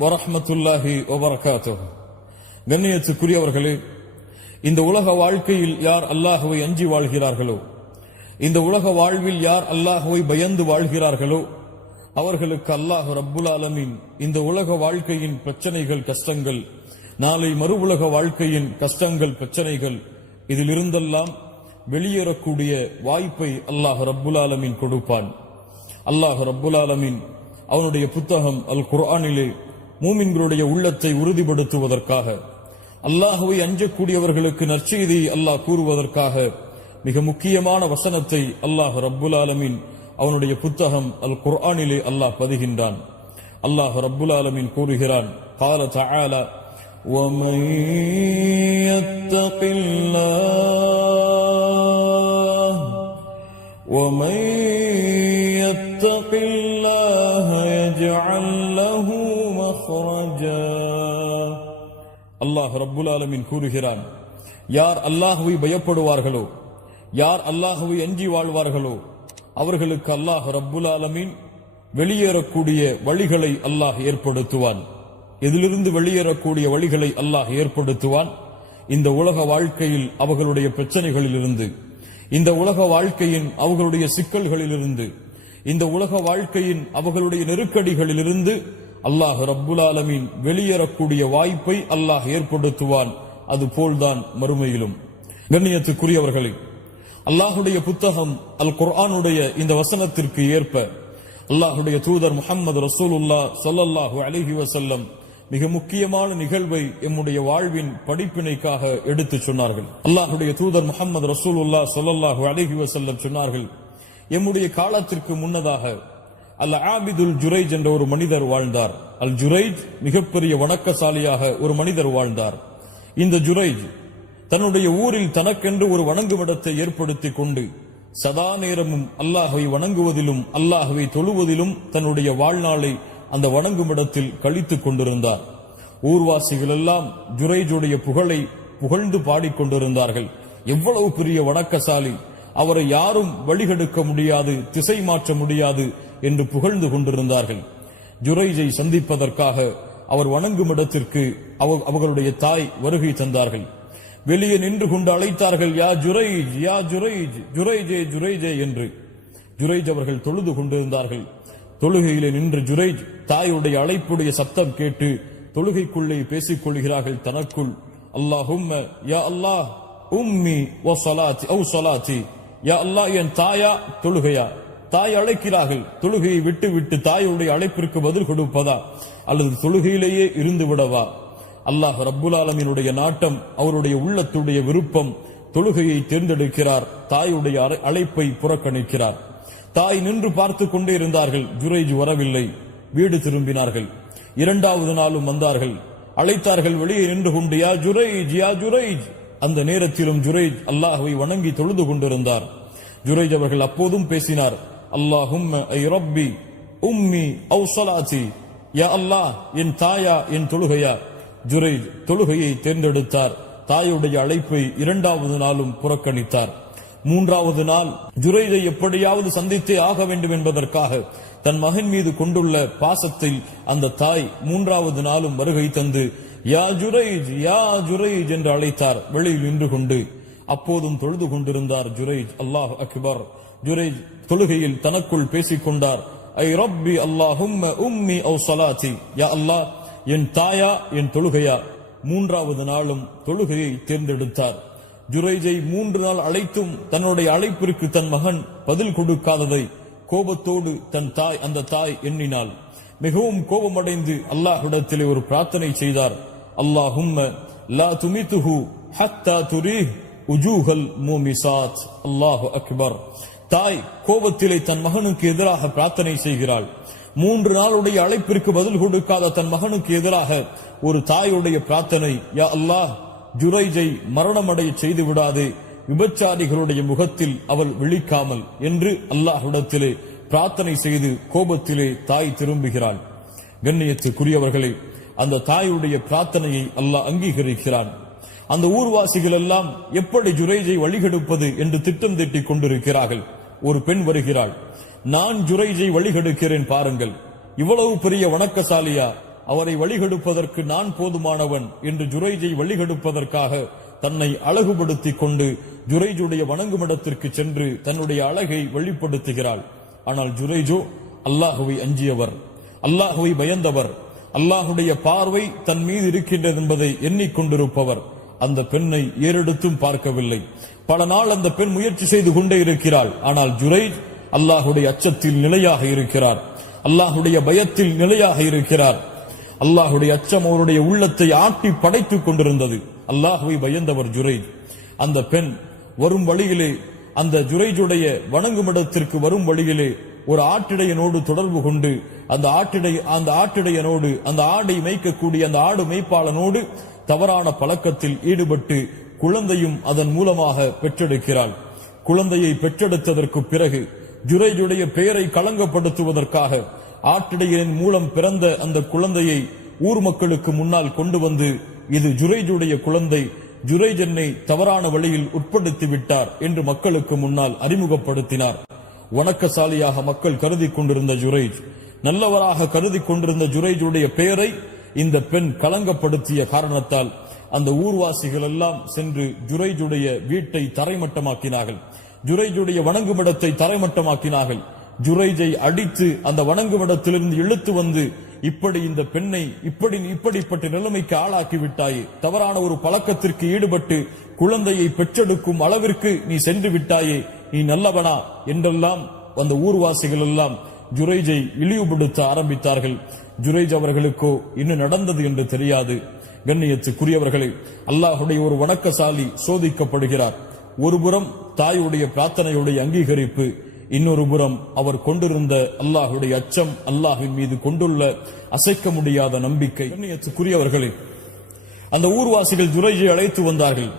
வரஹ்மத்துல்லாஹி வபரகாத்துஹு. கண்ணியத்துக்குரியவர்களே இந்த உலக வாழ்க்கையில் யார் அல்லாஹுவை அஞ்சி வாழ்கிறார்களோ இந்த உலக வாழ்வில் யார் அல்லாஹுவை பயந்து வாழ்கிறார்களோ அவர்களுக்கு அல்லாஹ் ரப்புல் ஆலமின் இந்த உலக வாழ்க்கையின் பிரச்சனைகள் கஷ்டங்கள் நாளை மறு உலக வாழ்க்கையின் கஷ்டங்கள் பிரச்சனைகள் இதிலிருந்தெல்லாம் வெளியேறக்கூடிய வாய்ப்பை அல்லாஹ் ரப்புல் ஆலமீன் கொடுப்பான். அல்லாஹ் ரப்புல் ஆலமின் அவனுடைய புத்தகம் அல் குர்ஆனிலே மூமின்களுடைய உள்ளத்தை உறுதிப்படுத்துவதற்காக அல்லாஹுவை அஞ்சக்கூடியவர்களுக்கு நற்செய்தி அல்லாஹ் கூறுவதற்காக மிக முக்கியமான வசனத்தை அல்லாஹ் ரப்புல் ஆலமீன் அவனுடைய புத்தகம் அல் குர்ஆனிலே அல்லாஹ் பதிகின்றான் அல்லாஹ் ரப்புல் ஆலமீன் கூறுகிறான் قال تعالى ومن يتق الله ومن يتق الله அல்லாஹ் ரப்புல் ஆலமீன் கூறுகிறான். யார் அல்லாஹுவை பயப்படுவார்களோ யார் அல்லாஹுவை அஞ்சி வாழ்வார்களோ அவர்களுக்கு அல்லாஹ் ரப்புல் ஆலமின் வெளியேறக்கூடிய வழிகளை அல்லாஹ் ஏற்படுத்துவான். எதிலிருந்து வெளியேறக்கூடிய வழிகளை அல்லாஹ் ஏற்படுத்துவான். இந்த உலக வாழ்க்கையில் அவர்களுடைய பிரச்சனைகளிலிருந்து இந்த உலக வாழ்க்கையின் அவர்களுடைய சிக்கல்களிலிருந்து இந்த உலக வாழ்க்கையின் அவர்களுடைய நெருக்கடிகளிலிருந்து அல்லாஹ் ரப்புல் ஆலமீன் வெளியேறக்கூடிய வாய்ப்பை அல்லாஹ் ஏற்படுத்துவான். அது போல்தான் மறுமையிலும். கண்ணியத்துக்குரியவர்களே அல்லாஹுடைய புத்தகம் அல் குர்ஆனுடைய இந்த வசனத்திற்கு ஏற்ப அல்லாஹுடைய தூதர் முகமது ரசூலுல்லா சொல்லல்லாஹு அலிஹி வசல்லம் மிக முக்கியமான நிகழ்வை எம்முடைய வாழ்வின் படிப்பினைக்காக எடுத்துச் சொன்னார்கள். அல்லாஹுடைய தூதர் முஹம்மது ரசூலுல்லா சொல்லல்லாஹு அலிஹி வசல்லம் சொன்னார்கள் எம்முடைய காலத்திற்கு முன்னதாக அல் ஆபிதுல் ஜுரைஜ் என்ற ஒரு மனிதர் வாழ்ந்தார். அல் ஜுரைஜ் மிகப்பெரிய வணக்கசாலியாக ஒரு மனிதர் வாழ்ந்தார். இந்த ஜுரைஜ் தன்னுடைய ஊரில் தனக்கென்று ஒரு வணங்குமிடத்தை ஏற்படுத்திக் கொண்டு சதா நேரமும் அல்லாஹை வணங்குவதிலும் அல்லாஹவை தொழுவதிலும் தன்னுடைய வாழ்நாளை அந்த வணங்குமிடத்தில் கழித்துக் கொண்டிருந்தார். ஊர்வாசிகள் எல்லாம் ஜுரைஜுடைய புகழை புகழ்ந்து பாடிக்கொண்டிருந்தார்கள் எவ்வளவு பெரிய வணக்கசாலி. அவரை யாரும் வழிகெடுக்க முடியாது திசை மாற்ற முடியாது என்று புகழ்ந்து கொண்டிருந்தார்கள். ஜுரைஜை சந்திப்பதற்காக அவர் வணங்கும் இடத்திற்கு அவர்களுடைய தாய் வருகை தந்தார்கள். வெளியே நின்று கொண்டு அழைத்தார்கள் யா ஜுரைஜ் யா ஜுரைஜ் ஜுரைஜே ஜுரைஜே என்று. ஜுரைஜ் அவர்கள் தொழுது கொண்டிருந்தார்கள். தொழுகையிலே நின்று ஜுரைஜ் தாயுடைய அழைப்புடைய சத்தம் கேட்டு தொழுகைக்குள்ளே பேசிக் கொள்கிறார்கள் தனக்குள். அல்லாஹும் யா அல்லாஹ் உம்மி ஓ சலாத்தி ஓ சலாத்தி யா அல்லாஹ் என் தாயா தொழுகையா? தாய் அழைக்கிறார்கள். தொழுகையை விட்டு விட்டு தாயுடைய அழைப்பிற்கு பதில் கொடுப்பதா? அல்லது தொழுகையிலேயே இருந்து விடவா? அல்லாஹ் ரப்புல் ஆலமீனுடைய நாட்டம் அவருடைய உள்ளத்துடைய விருப்பம் தொழுகையை தேர்ந்தெடுக்கிறார். தாயுடைய அழைப்பை புறக்கணிக்கிறார். தாய் நின்று பார்த்து கொண்டே இருந்தார்கள். ஜுரைஜ் வரவில்லை. வீடு திரும்பினார்கள். இரண்டாவது நாளும் வந்தார்கள். அழைத்தார்கள் வெளியே நின்று கொண்டு யா ஜுரேஜ் யா ஜுரைஜ். அந்த நேரத்திலும் ஜுரைஜ் அல்லாஹுவை வணங்கி தொழுது கொண்டிருந்தார். ஜுரைஜ் அவர்கள் அப்போதும் பேசினார் அல்லாஹும் ஐ ரப்பி உம்மி ஔ சலாத்தி யா அல்லாஹ் என் தாயா என் தொழுகையா? ஜுரைஜ் தொழுகையை தேர்ந்தெடுத்தார். தாயுடைய அழைப்பை இரண்டாவது நாளும் புறக்கணித்தார். மூன்றாவது நாள் ஜுரைதை எப்படியாவது சந்தித்தே ஆக வேண்டும் என்பதற்காக தன் மகன் மீது கொண்டுள்ள பாசத்தில் அந்த தாய் மூன்றாவது நாளும் வருகை தந்து யா ஜுரைஜ் யா ஜுரைஜ் என்று அழைத்தார். வெளியில் நின்று கொண்டு அப்போதும் தொழுது கொண்டிருந்தார் ஜுரைஜ் அல்லாஹ் அக்பர் ஜுரை தொழுகையில் தனக்குள் பேசிக்கொண்டார். ஐ ரப்பி அல்லாஹும் உம்மி ஔ சலாத்தி யா அல்லாஹ் என் தாயா என் தொழுகையா? மூன்றாவது நாளும் தொழுகையை தேர்ந்தெடுத்தார். ஜுரைஜை மூன்று நாள் அழைத்தும் தன்னுடைய அழைப்பிற்கு தன் மகன் பதில் கொடுக்காததை கோபத்தோடு தன் தாய் அந்த தாய் எண்ணினாள். மிகவும் கோபமடைந்து அல்லாஹ்விடத்திலே ஒரு பிரார்த்தனை செய்தார். அல்லாஹும்ம லா துமித்துஹு ஹத்தா துரீஹ் உஜூஹல் மூமிசாத். அல்லாஹு அக்பர். தாய் கோபத்திலே தன் மகனுக்கு எதிராக பிரார்த்தனை செய்கிறாள். மூன்று நாளுடைய அழைப்பிற்கு பதில் கொடுக்காத தன் மகனுக்கு எதிராக ஒரு தாயுடைய பிரார்த்தனை யா அல்லாஹ் ஜுரைஜை மரணமடைய செய்து விடாது விபச்சாரிகளுடைய முகத்தில் அவள் விழிக்காமல் என்று அல்லாஹ்விடத்திலே பிரார்த்தனை செய்து கோபத்திலே தாய் திரும்புகிறாள். கண்ணியத்துக்குரியவர்களே அந்த தாயுடைய பிரார்த்தனையை அல்லாஹ் அங்கீகரிக்கிறான். அந்த ஊர்வாசிகள் எல்லாம் எப்படி ஜுரைஜை வழிகெடுப்பது என்று திட்டம் தீட்டிக் கொண்டிருக்கிறார்கள்? ஒரு பெண் வருகிறாள். நான் ஜுரைஜை வழிகெடுக்கிறேன் பாருங்கள். இவ்வளவு பெரிய வணக்கசாலியா அவரை வழிகெடுப்பதற்கு நான் போதுமானவன் என்று ஜுரைஜை வழிகெடுப்பதற்காக தன்னை அழகுபடுத்திக் கொண்டு ஜுரைஜுடைய வணங்குமிடத்திற்கு சென்று தன்னுடைய அழகை வெளிப்படுத்துகிறாள். ஆனால் ஜுரைஜோ அல்லாஹுவை அஞ்சியவர் அல்லாஹுவை பயந்தவர் அல்லாஹுடைய பார்வை தன் மீது இருக்கின்றது என்பதை எண்ணிக்கொண்டிருப்பவர் அந்த பெண்ணை ஏறெடுத்தும் பார்க்கவில்லை. பல நாள் அந்த பெண் முயற்சி செய்து கொண்டே இருக்கிறாள். ஆனால் ஜுரைஜ் அல்லாஹுடைய அச்சத்தில் நிலையாக இருக்கிறார். அல்லாஹுடைய பயத்தில் நிலையாக இருக்கிறார். அல்லாஹுடைய அச்சம் அவருடைய உள்ளத்தை ஆட்டி படைத்துக் கொண்டிருந்தது. அல்லாஹுவை பயந்தவர் ஜுரை அந்த பெண் வரும் வழியிலே அந்த ஜுரைஜுடைய வணங்குமிடத்திற்கு வரும் வழியிலே ஒரு ஆட்டிடையனோடு தொடர்பு கொண்டு அந்த ஆட்டிடை அந்த ஆட்டிடையனோடு அந்த ஆடை மேய்க்கக்கூடிய அந்த ஆடு மேய்ப்பாளனோடு தவறான பழக்கத்தில் ஈடுபட்டு குழந்தையும் அதன் மூலமாக பெற்றெடுக்கிறாள். குழந்தையை பெற்றெடுத்ததற்கு பிறகு ஜுரைஜுடைய பெயரை களங்கப்படுத்துவதற்காக ஆட்டிடையனின் மூலம் பிறந்த அந்த குழந்தையை ஊர் மக்களுக்கு முன்னால் கொண்டு வந்து இது ஜுரைஜுடைய குழந்தை ஜுரைஜ் தவறான வழியில் உட்படுத்தி விட்டார் என்று மக்களுக்கு முன்னால் அறிமுகப்படுத்தினார். வணக்கசாலியாக மக்கள் கருதி கொண்டிருந்த ஜுரைஜ் நல்லவராக கருதி கொண்டிருந்த ஜுரைஜுடைய பெயரை இந்த பெண் களங்கப்படுத்திய காரணத்தால் அந்த ஊர்வாசிகள் எல்லாம் சென்று ஜுரைஜுடைய வீட்டை தரைமட்டமாக்கினார்கள். ஜுரைஜுடைய வணங்குமிடத்தை தரைமட்டமாக்கினார்கள். ஜுரைஜை அடித்து அந்த வணங்குமிடத்திலிருந்து இழுத்து வந்து இப்படி இந்த பெண்ணை இப்படி இப்படிப்பட்ட நிலைமைக்கு ஆளாக்கி விட்டாயே. தவறான ஒரு பழக்கத்திற்கு ஈடுபட்டு குழந்தையை பெற்றெடுக்கும் அளவிற்கு நீ சென்று விட்டாயே. நீ நல்லவனா? என்றெல்லாம் அந்த ஊர்வாசிகள் எல்லாம் ஜுரைஜை இழிவுபடுத்த ஆரம்பித்தார்கள். ஜுரைஜ் அவர்களுக்கோ இன்னும் நடந்தது என்று தெரியாது. கண்ணியத்துக்குரியவர்களே அல்லாஹுடைய ஒரு வணக்கசாலி சோதிக்கப்படுகிறார். ஒருபுறம் தாயுடைய பிரார்த்தனையுடைய அங்கீகரிப்பு இன்னொரு புறம் அவர் கொண்டிருந்த அல்லாஹுடைய அச்சம் அல்லாஹின் மீது கொண்டுள்ள அசைக்க முடியாத நம்பிக்கை. கண்ணியத்துக்குரியவர்களே அந்த ஊர்வாசிகள் துரைஜை அழைத்து வந்தார்கள்.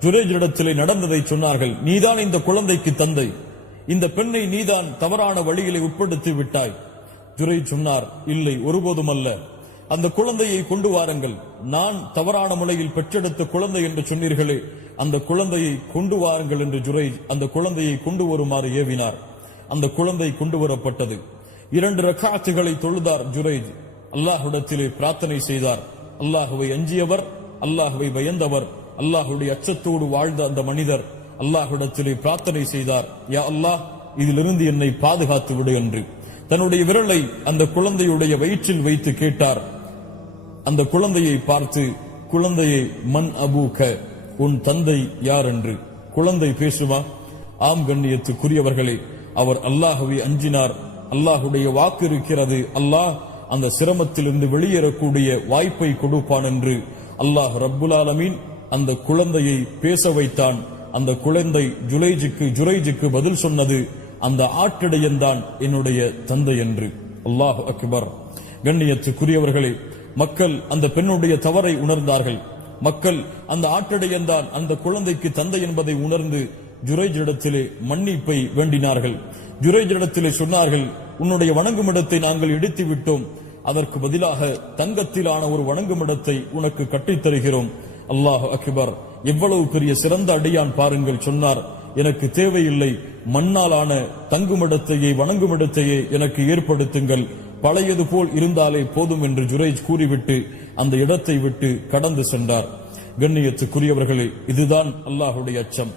துரைஜிடத்திலே நடந்ததை சொன்னார்கள். நீதான் இந்த குழந்தைக்கு தந்தை. இந்த பெண்ணை நீதான் தவறான வழிகளை உட்படுத்தி விட்டாய். துரை சொன்னார் இல்லை ஒருபோதும் அல்ல அந்த குழந்தையை கொண்டு வாருங்கள். நான் தவறான முறையில் பெற்றெடுத்த குழந்தை என்று சொன்னீர்களே அந்த குழந்தையை கொண்டு வாருங்கள் என்று ஜுரை அந்த குழந்தையை கொண்டு வருமாறு ஏவினார். அந்த குழந்தை கொண்டு வரப்பட்டது. இரண்டு ரக்காத்துகளை தொழுதார் ஜுரைஜ் அல்லாஹுடத்திலே பிரார்த்தனை செய்தார். அல்லாஹுவை அஞ்சியவர் அல்லாஹுவை பயந்தவர் அல்லாஹுடைய அச்சத்தோடு வாழ்ந்த அந்த மனிதர். அல்லாஹ்விடத்திலே பிரார்த்தனை செய்தார். யா அல்லாஹ் இதிலிருந்து என்னை பாதுகாத்து விடு என்று. தன்னுடைய விரலை அந்த குழந்தையுடைய வயிற்றில் வைத்து கேட்டார். அந்த குழந்தையை பார்த்து குழந்தையை மண் அபூக்க உன் தந்தை யார் என்று. குழந்தை பேசுமா? ஆம் கண்ணியத்துக்குரியவர்களே அவர் அல்லாஹுவை அஞ்சினார். அல்லாஹுடைய வாக்கு இருக்கிறது. அல்லாஹ் அந்த சிரமத்திலிருந்து வெளியேறக்கூடிய வாய்ப்பை கொடுப்பான் என்று. அல்லாஹ் ரப்புல் ஆலமீன் அந்த குழந்தையை பேச வைத்தான். அந்த குழந்தை ஜுலைஜுக்கு ஜுரைஜுக்கு பதில் சொன்னது அந்த ஆட்டிடையன் தான் என்னுடைய தந்தை என்று. அல்லாஹ் அக்பர். கண்ணியத்துக்குரியவர்களே மக்கள் அந்த பெண்ணுடைய தவறை உணர்ந்தார்கள். மக்கள் அந்த ஆட்டிடையன் தான் அந்த குழந்தைக்கு தந்தை என்பதை உணர்ந்து ஜுரைஜிடத்திலே மன்னிப்பை வேண்டினார்கள். ஜுரைஜிடத்திலே சொன்னார்கள் உன்னுடைய வணங்குமிடத்தை நாங்கள் இடித்து விட்டோம் அதற்கு பதிலாக தங்கத்திலான ஒரு வணங்குமிடத்தை உனக்கு கட்டித் தருகிறோம் அல்லாஹ் அக்பர். எவ்வளவு பெரிய சிறந்த அடியான் பாருங்கள் சொன்னார். எனக்கு தேவையில்லை. மண்ணாலான தங்குமிடத்தையே வணங்குமிடத்தையே எனக்கு ஏற்படுத்துங்கள். பழையது போல் இருந்தாலே போதும் என்று ஜுரைஜ் கூறிவிட்டு அந்த இடத்தை விட்டு கடந்து சென்றார். கண்ணியத்துக்குரியவர்களே இதுதான் அல்லாஹுடைய அச்சம்.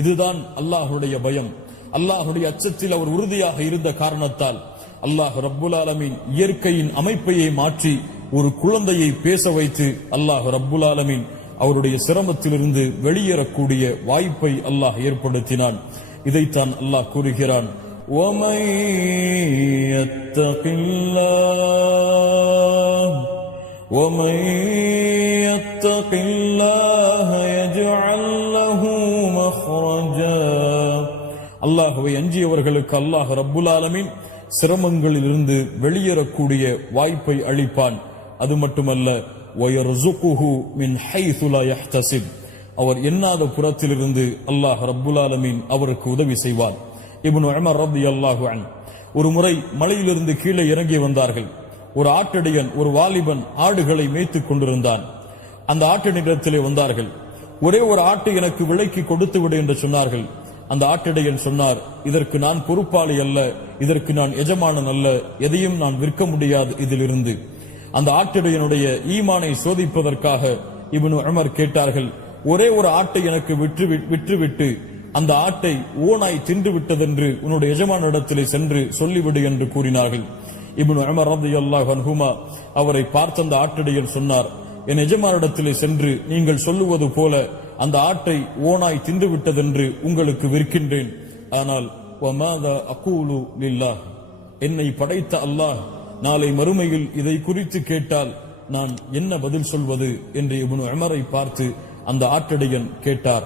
இதுதான் அல்லாஹுடைய பயம். அல்லாஹுடைய அச்சத்தில் அவர் உறுதியாக இருந்த காரணத்தால் அல்லாஹ் ரப்புல் ஆலமின் இயற்கையின் அமைப்பையே மாற்றி ஒரு குழந்தையை பேச வைத்து அல்லாஹ் ரப்புல் ஆலமின் அவருடைய சிரமத்திலிருந்து வெளியேறக்கூடிய வாய்ப்பை அல்லாஹ் ஏற்படுத்தினான். இதைத்தான் அல்லாஹ் கூறுகிறான். அல்லாஹுவை அஞ்சியவர்களுக்கு அல்லாஹ் ரப்புலாலமின் சிரமங்களிலிருந்து வெளியேறக்கூடிய வாய்ப்பை அளிப்பான். அது மட்டுமல்ல ஒயர்சுகுஹு மின் ஹைசுலா யஹ்தசிப் அவர் எண்ணாத புறத்திலிருந்து அல்லாஹ் ரப்புலாலமீன் அவருக்கு உதவி செய்வார். இப்னு அமர் ரபி அன். ஒரு முறை மலையிலிருந்து கீழே இறங்கி வந்தார்கள். ஒரு ஆட்டடியன் ஒரு வாலிபன் ஆடுகளை மேய்த்து கொண்டிருந்தான். அந்த ஆட்டனிடத்திலே வந்தார்கள். ஒரே ஒரு ஆட்டு எனக்கு விலைக்கு கொடுத்து விடு என்று சொன்னார்கள். அந்த ஆட்டிடையன் சொன்னார் இதற்கு நான் பொறுப்பாளி அல்ல இதற்கு நான் எஜமானன் அல்ல எதையும் நான் விற்க முடியாது இதிலிருந்து. அந்த ஆட்டுடையனுடைய ஈமானை சோதிப்பதற்காக இவனு அமர் கேட்டார்கள் ஒரே ஒரு ஆட்டை எனக்கு விற்று விற்றுவிட்டு அந்த ஆட்டை ஓனாய் தின்று விட்டதென்று உன்னுடைய எஜமானிடத்திலே சென்று சொல்லிவிடு என்று கூறினார்கள். இப்னு அமர் ரலியல்லாஹு அன்ஹுமா அவரை பார்த்த அந்த ஆட்டிடையன் சொன்னார் என் எஜமானிடத்திலே சென்று நீங்கள் சொல்லுவது போல அந்த ஆட்டை ஓனாய் தின்று விட்டதென்று உங்களுக்கு விற்கின்றேன். ஆனால் வமாதா லில்லாஹ் என்னை படைத்த அல்லாஹ் நாளை மறுமையில் இதை குறித்து கேட்டால் நான் என்ன பதில் சொல்வது என்று இவனு உமரை பார்த்து அந்த ஆட்டடையன் கேட்டார்.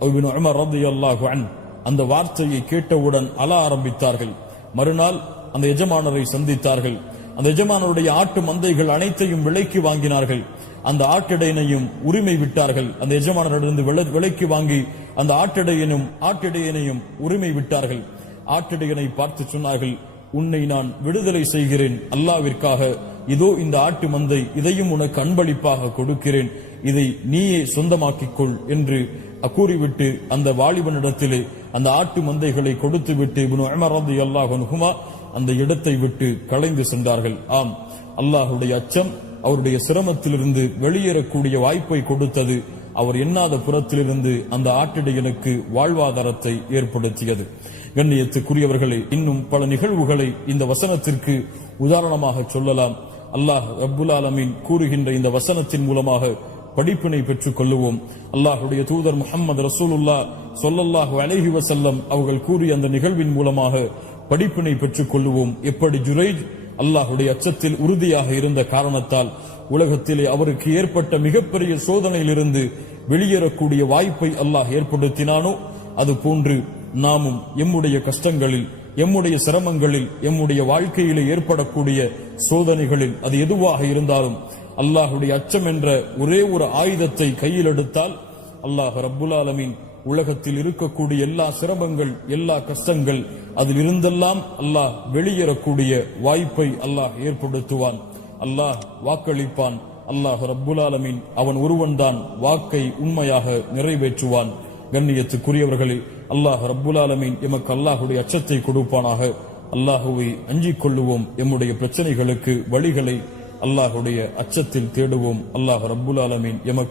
இவனு உமர் ரலியல்லாஹு அன் அந்த வார்த்தையை கேட்டவுடன் அல ஆரம்பித்தார்கள். மறுநாள் அந்த எஜமானரை சந்தித்தார்கள். அந்த எஜமானருடைய ஆட்டு மந்தைகள் அனைத்தையும் விலைக்கு வாங்கினார்கள். அந்த ஆட்டிடையனையும் உரிமை விட்டார்கள். அந்த எஜமானரிடமிருந்து விலை- விலைக்கு வாங்கி அந்த ஆட்டிடையனும் ஆட்டிடையனையும் உரிமை விட்டார்கள். ஆட்டிடையனை பார்த்து சொன்னார்கள் உன்னை நான் விடுதலை செய்கிறேன் அல்லாவிற்காக. இதோ இந்த ஆட்டு மந்தை இதையும் உனக்கு அன்பளிப்பாக கொடுக்கிறேன். இதை நீயே சொந்தமாக்கிக் கொள் என்று கூறிவிட்டு அந்த வாலிபனிடத்திலே அந்த ஆட்டு மந்தைகளை கொடுத்து விட்டு இப்னு உமர் அந்த இடத்தை விட்டு கலைந்து சென்றார்கள். ஆம் அல்லாஹுடைய அச்சம் அவருடைய சிரமத்திலிருந்து வெளியேறக்கூடிய வாய்ப்பை கொடுத்தது. அவர் எண்ணாத புறத்திலிருந்து அந்த ஆட்டிடையனுக்கு வாழ்வாதாரத்தை ஏற்படுத்தியது. கண்ணியத்துக்குரியவர்களே இன்னும் பல நிகழ்வுகளை இந்த வசனத்திற்கு உதாரணமாக சொல்லலாம். அல்லாஹ் அப்புல் ஆலமீன் கூறுகின்ற இந்த வசனத்தின் மூலமாக படிப்பினை பெற்றுக் கொள்ளுவோம். அல்லாஹுடைய தூதர் முஹம்மது ரசூலுல்லா சொல்லல்லாஹு அலஹி வசல்லம் அவர்கள் கூறிய அந்த நிகழ்வின் மூலமாக படிப்பினை பெற்றுக் கொள்ளுவோம். எப்படி ஜுரைஜ் அல்லாஹுடைய அச்சத்தில் உறுதியாக இருந்த காரணத்தால் உலகத்திலே அவருக்கு ஏற்பட்ட மிகப்பெரிய சோதனையிலிருந்து வெளியேறக்கூடிய வாய்ப்பை அல்லாஹ் ஏற்படுத்தினானோ அது போன்று நாமும் எம்முடைய கஷ்டங்களில் எம்முடைய சிரமங்களில் எம்முடைய வாழ்க்கையிலே ஏற்படக்கூடிய சோதனைகளில் அது எதுவாக இருந்தாலும் அல்லாஹுடைய அச்சம் என்ற ஒரே ஒரு ஆயுதத்தை கையில் எடுத்தால் அல்லாஹ் ரப்புல் ஆலமின் உலகத்தில் இருக்கக்கூடிய எல்லா சிரமங்கள் எல்லா கஷ்டங்கள் அதில் இருந்தெல்லாம் அல்லாஹ் வெளியேறக்கூடிய வாய்ப்பை அல்லாஹ் ஏற்படுத்துவான். அல்லாஹ் வாக்களிப்பான். அல்லாஹ் ரப்புல் அவன் ஒருவன்தான் வாக்கை உண்மையாக நிறைவேற்றுவான். கண்ணியத்துக்குரியவர்களே அல்லாஹ் ரப்புல் எமக்கு அல்லாஹுடைய அச்சத்தை கொடுப்பானாக. அல்லாஹுவை அஞ்சிக் கொள்ளுவோம். எம்முடைய பிரச்சனைகளுக்கு வழிகளை அல்லாஹுடைய அச்சத்தில் தேடுவோம். அல்லாஹ் ரப்புல் ஆலமீன் எமக்கு